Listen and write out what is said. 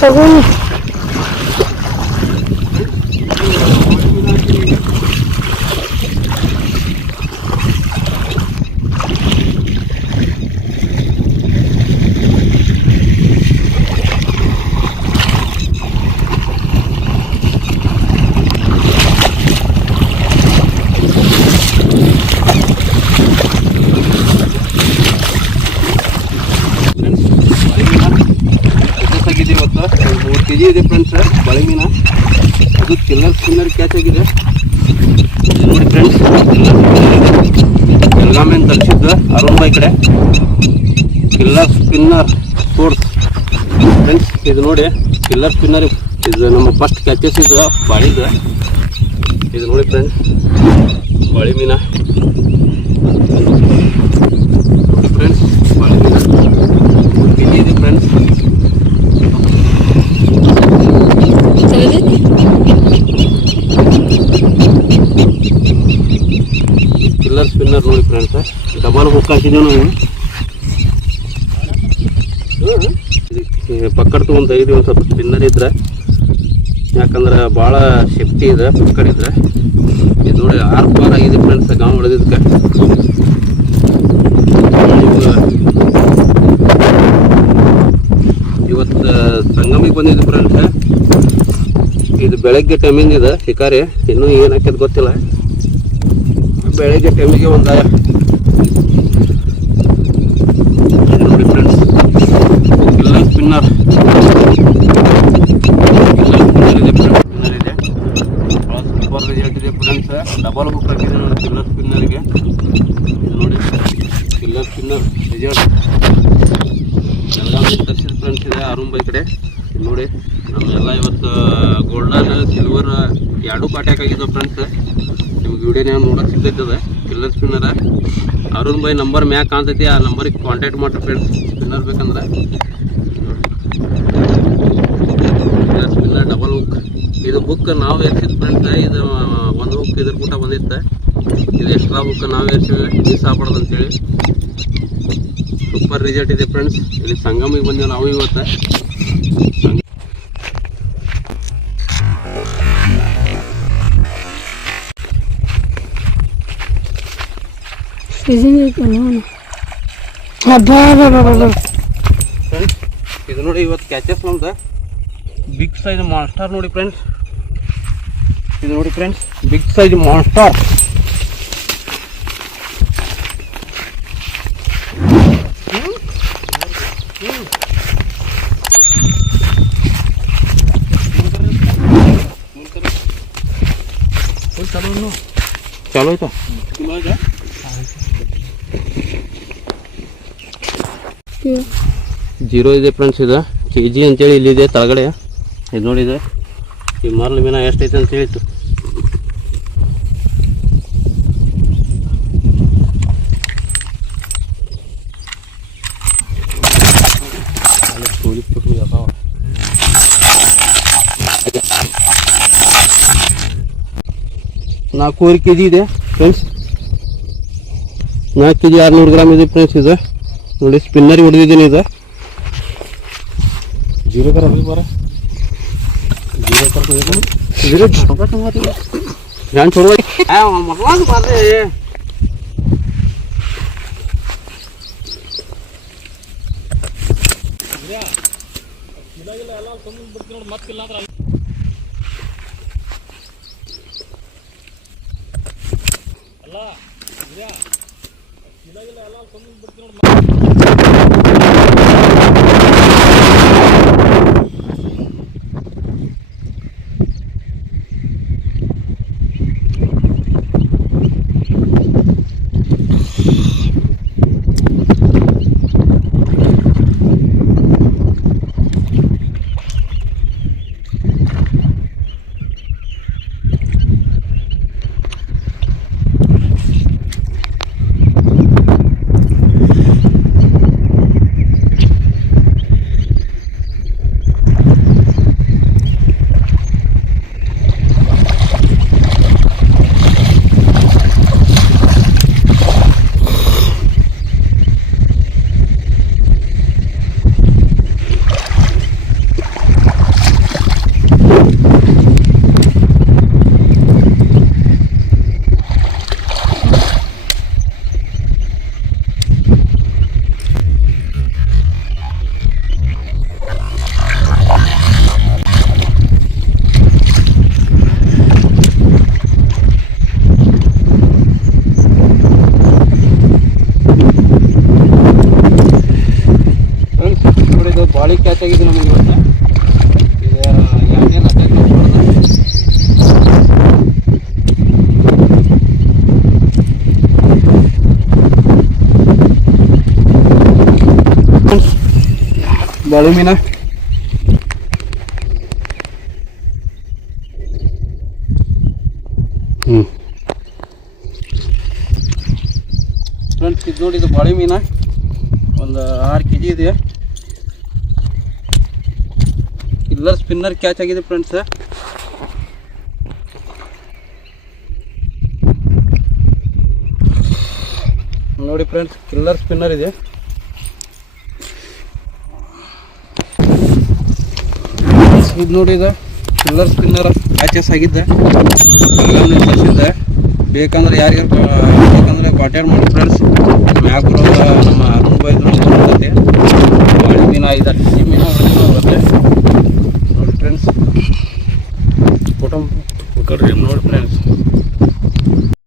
ತಗೊಂಡು ಇವತ್ತು 3 kg ಇದೆ ಫ್ರೆಂಡ್ಸ್ ಬಳೆ ಮೀನ. ಅದು ಕಿಲ್ಲರ್ ಸ್ಪಿನ್ನರ್ ಕ್ಯಾಚ್ ಆಗಿದೆ ನೋಡಿ ಫ್ರೆಂಡ್ಸ್. ಬೆಳಗಾಮಿಂದ ತರಿಸಿದ್ದು ಅರುಣ್ ಬಾಯ್ ಕಡೆ ಕಿಲ್ಲರ್ ಸ್ಪಿನ್ನರ್ ಸೋರ್ಸ್ ಫ್ರೆಂಡ್ಸ್. ಇದು ನೋಡಿ ಕಿಲ್ಲರ್ ಸ್ಪಿನ್ನರ್, ಇದು ನಮ್ಮ ಫಸ್ಟ್ ಕ್ಯಾಚಸ್ ಇದು ಬಾಳಿದು. ಇದು ನೋಡಿ ಫ್ರೆಂಡ್ಸ್ ಬಾಳೆ ಮೀನ ನೋಡಿ ಫ್ರೆಂಡ್ಸ್. ಬಾಳೆ ಮೀನ 3 kg ಇದೆ ಫ್ರೆಂಡ್ಸ್. ಕಿಲ್ಲರ್ ಸ್ಪಿನ್ನರ್ ನೋಡಿ ಫ್ರೆಂಡ್ಸ್. ಡಬಲ್ ಹುಕ್ ಹಾಕಿದ್ದೀವಿ ನಾವು. ಪಕ್ಕಡ ತೊಗೊಂಡು ತೆಗೆದು ಒಂದು ಸ್ವಲ್ಪ ಸ್ಪಿನ್ನರ್ ಇದ್ರೆ, ಯಾಕಂದ್ರೆ ಭಾಳ ಸೇಫ್ಟಿ ಇದೆ ಪಕ್ಕಡ ಇದ್ರೆ. ಇದು ನೋಡಿ 6 ಬಾರ್ ಆಗಿದೆ ಫ್ರೆಂಡ್ಸ್ ಗಾಂವ್ ಹೊಡೆದಿದ್ದಕ್ಕೆ. ಇವತ್ತು ಸಂಗಮಿಗೆ ಬಂದಿದ್ದು ಫ್ರೆಂಡ್ಸ್. ಇದು ಬೆಳಗ್ಗೆ ಟೈಮಿಂಗ್ ಇದೆ ಶಿಕಾರಿ. ಇನ್ನೂ ಏನು ಹಾಕ್ಯದ ಗೊತ್ತಿಲ್ಲ. ಬೆಳಗ್ಗೆ ಟೈಮಿಗೆ ಒಂದು ನೋಡಿ ಫ್ರೆಂಡ್ಸ್ ಕಿಲ್ಲರ್ ಸ್ಪಿನ್ನರ್ ಇದೆ ಭಾಳ ಸೂಪರ್ ರಿಸಲ್ಟ್ ಇದೆ ಫ್ರೆಂಡ್ಸ್. ಡಬಲ್ ಹುಕ್ ಹಾಕಿದೆ ನೋಡಿ ಕಿಲ್ಲರ್ ಸ್ಪಿನ್ನರ್ಗೆ. ಇದು ನೋಡಿ ಕಿಲ್ಲರ್ ಸ್ಪಿನ್ನರ್ ರಿಸಲ್ಟ್ ಬೆಳಗಾವಿ ತರಿಸಿದ ಫ್ರೆಂಡ್ಸ್ ಇದೆ ಅರುಣ್ ಬಾಯ್ ಕಡೆ. ಇದು ನೋಡಿ ನಮ್ಮೆಲ್ಲ ಇವತ್ತು ಗೋಲ್ಡನ್ ಸಿಲ್ವರ್ 2 ಕಾಟ್ಯಾಕ್ ಆಗಿದ್ದಾವೆ ಫ್ರೆಂಡ್ಸ್. ನಿಮ್ಗೆ ವಿಡಿಯೋನ ನೋಡೋಕೆ ಸಿಗ್ತೈತದ ಕಿಲ್ಲರ್ ಸ್ಪಿನ್ನರ. ಅರುಣ್ ಬಾಯ್ ನಂಬರ್ ಮ್ಯಾಗ ಕಾಣ್ತೈತಿ, ಆ ನಂಬರಿಗೆ ಕಾಂಟ್ಯಾಕ್ಟ್ ಮಾಡಿರಿ ಫ್ರೆಂಡ್ಸ್ ಸ್ಪಿನ್ನರ್ ಬೇಕಂದ್ರೆ. Killer spinner double hook. ಇದು ಬುಕ್ ನಾವು ಏರ್ಸಿದ್ ಫ್ರೆಂಡ್ಸ್. ಇದು ಒಂದು ಹುಕ್ ಇದ್ರ ಕೂಟ ಬಂದಿತ್ತು. ಇದು ಎಕ್ಸ್ಟ್ರಾ ಬುಕ್ ನಾವು ಏರ್ಸಿವಿ ಮಿಸ್ ಆಗ್ಬಾರ್ದು ಅಂತೇಳಿ. ಸೂಪರ್ ರಿಸಲ್ಟ್ ಇದೆ ಫ್ರೆಂಡ್ಸ್. ಇಲ್ಲಿ ಸಂಗಮಿಗೆ ಬಂದೇವೆ ನಾವು ಇವತ್ತು. ಇದು ನೋಡಿ ಇವತ್ತು ಕ್ಯಾಚಸ್ ನಮ್ದು ಬಿಗ್ ಸೈಜ್ ಮಾನ್ಸ್ಟರ್ ನೋಡಿ ಫ್ರೆಂಡ್ಸ್. ಇದು ನೋಡಿ ಫ್ರೆಂಡ್ಸ್ ಬಿಗ್ ಸೈಜ್ ಮಾನ್ಸ್ಟರ್. ಚಲೋ ಆಯ್ತಾ? ಜೀರೋ ಇದೆ ಫ್ರೆಂಡ್ಸ್. ಇದು KG ಅಂತೇಳಿ ಇಲ್ಲಿದೆ ತಳಗಡೆ. ಇದು ನೋಡಿದೆ ಈ ಮರಳು ಮೀನ ಎಷ್ಟೈತೆ ಅಂತ ಹೇಳಿತ್ತು. ನಾಲ್ಕೂವರೆ KG ಇದೆ ಫ್ರೆಂಡ್ಸ್. 4 kg 600 ಗ್ರಾಮ್ ಇದೆ ಫ್ರೆಂಡ್ಸ್. ಇದು ನೋಡಿ ಸ್ಪಿನ್ನರ್ ಹೊಡೆದಿದ್ದೀನಿ. ಇದು ಜೀರೋ ಕರ ಬರ ಜೀರೋ ಧ್ಯಾನ್ छोड़ो मरवाद मारे मत किल्ला ಅಲ್ಲ ಇದ್ಯಾ ಇಲ್ಲ ಎಲ್ಲ ಸಂಬಂಧ ಬಿಡ್ತೀನಿ ಬಾಳಿ ಕ್ಯಾಚ್ ಆಗಿದೆ ನಮಗೆ ಇವತ್ತು. ಇದು ಎರಡನೇ ಅಟ್ಯಾಕ್ ಬಾಳಿ ಮೀನ. ಫ್ರೆಂಡ್ಸ್ ಇದು ನೋಡಿ, ಇದು ಬಾಳಿ ಮೀನ ಒಂದು 6 kg ಇದೆ. ಕಿಲ್ಲರ್ ಸ್ಪಿನ್ನರ್ ಕ್ಯಾಚ್ ಆಗಿದೆ ಫ್ರೆಂಡ್ಸ್. ನೋಡಿ ಫ್ರೆಂಡ್ಸ್, ಕಿಲ್ಲರ್ ಸ್ಪಿನ್ನರ್ ಇದೆ. ಇದು ನೋಡಿ, ಇದು ಕಿಲ್ಲರ್ ಸ್ಪಿನ್ನರ್ ಕ್ಯಾಚಸ್ ಆಗಿದ್ದೆ. ಕಳಿಸಿದ್ದೆ. ಬೇಕಂದ್ರೆ ಯಾರಿಗೆ ಬೇಕಂದ್ರೆ ಕಾಂಟ್ಯಾಕ್ಟ್ ಮಾಡಿ ಫ್ರೆಂಡ್ಸ್. ಮ್ಯಾಗ್ ಬರೋ ನಮ್ಮ ಅರುಣ್ ಬಾಯ್ ಬಾಳಿ ಮೀನ 5 kg